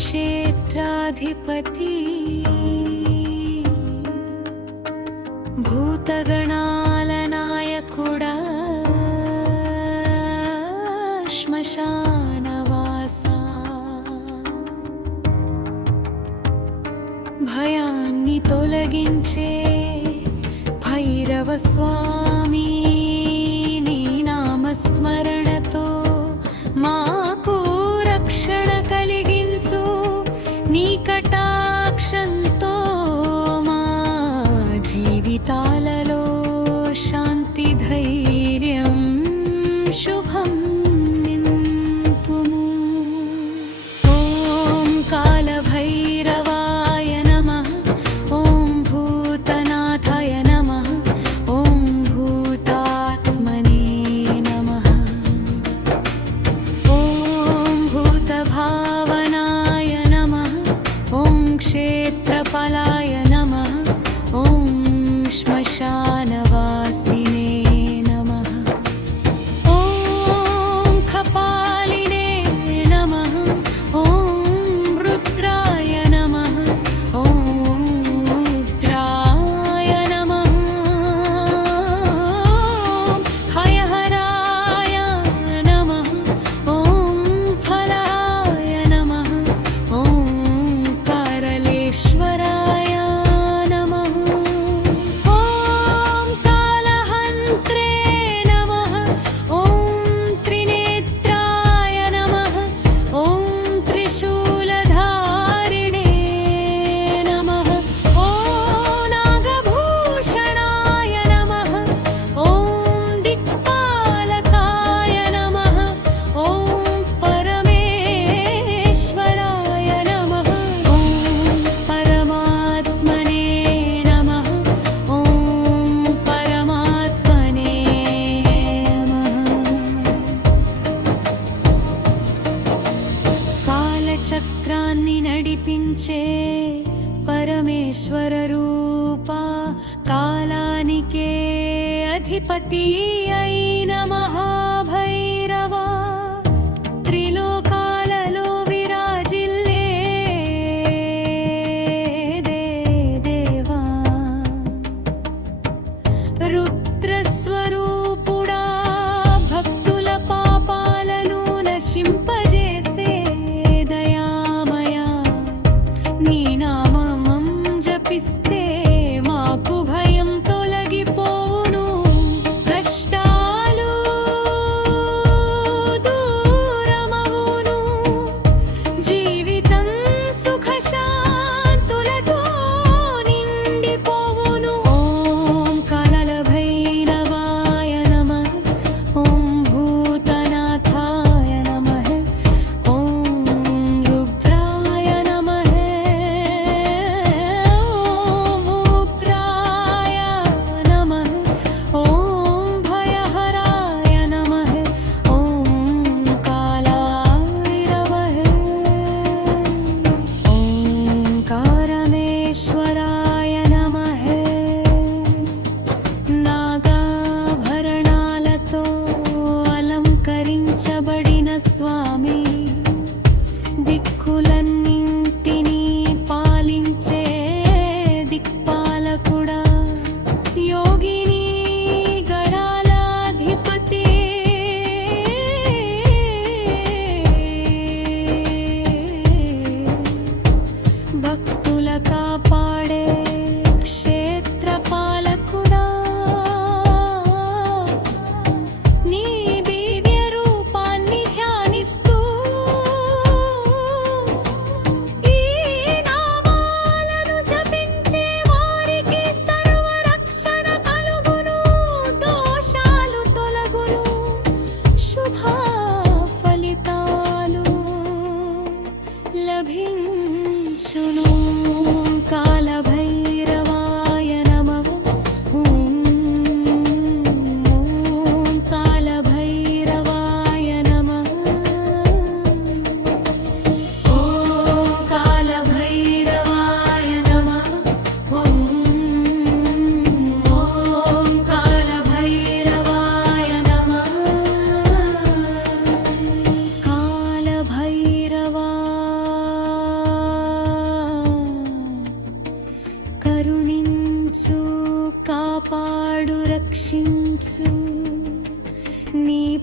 క్షేత్రాధిపతి భూతగణాల నాయకుడా శ్మశానవాసా భయాన్ని తొలగించే భైరవ స్వామి నీ నామస్మరణతో మాకు రక్షణ కలిగించు నీ కటాక్షంతో మా జీవితాలలో శాంతి ధైర్యం శుభం నింపుము. ఓం కాలభైరవాయ నమః. ఓం భూతనాథాయ నమః. ఓం భూతాత్మనే నమః. ఓం భూతభావనాయ నమః. ఓం క్షేత్రపాలాయ నమః. ఓం శ్మశానవాసినే నమః. ఓం కపాలినే నమః. ఓం రుద్రాయ నమః. ఓం రుద్రాయ నమః. ఓం హయహరాయ నమః. ఓం ఫలాయ నమః. ఓం కరళేశ్వరాయ నమః. ఓం కాళహంత్రే నమః. ఓం త్రినేత్రాయ నమః. ఓం త్రిశూలధారిణే నమః. ఓం నాగభూషణాయ నమః. ఓం దిక్పాలకాయ నమః. ఓం పరమేశ్వరాయ నమః. ఓం పరమాత్మనే నమః. ఓం పరమాత్మనే నమః. కాలచక్రాన్ని నడిపించే పరమేశ్వర రూపా కాలానికే అధిపతి అయిన మహాభైరవా త్రిలోకాలలో విరాజిల్లే దేవా రుద్రస్వరూపుడా భక్తుల పాపాలను నశింపజేసే దయామయా నీ నామం జపిస్తే మాకు భయం తొలగిపోవును కష్టాలు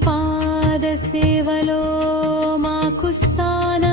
పాద సేవలో మాకు స్థానం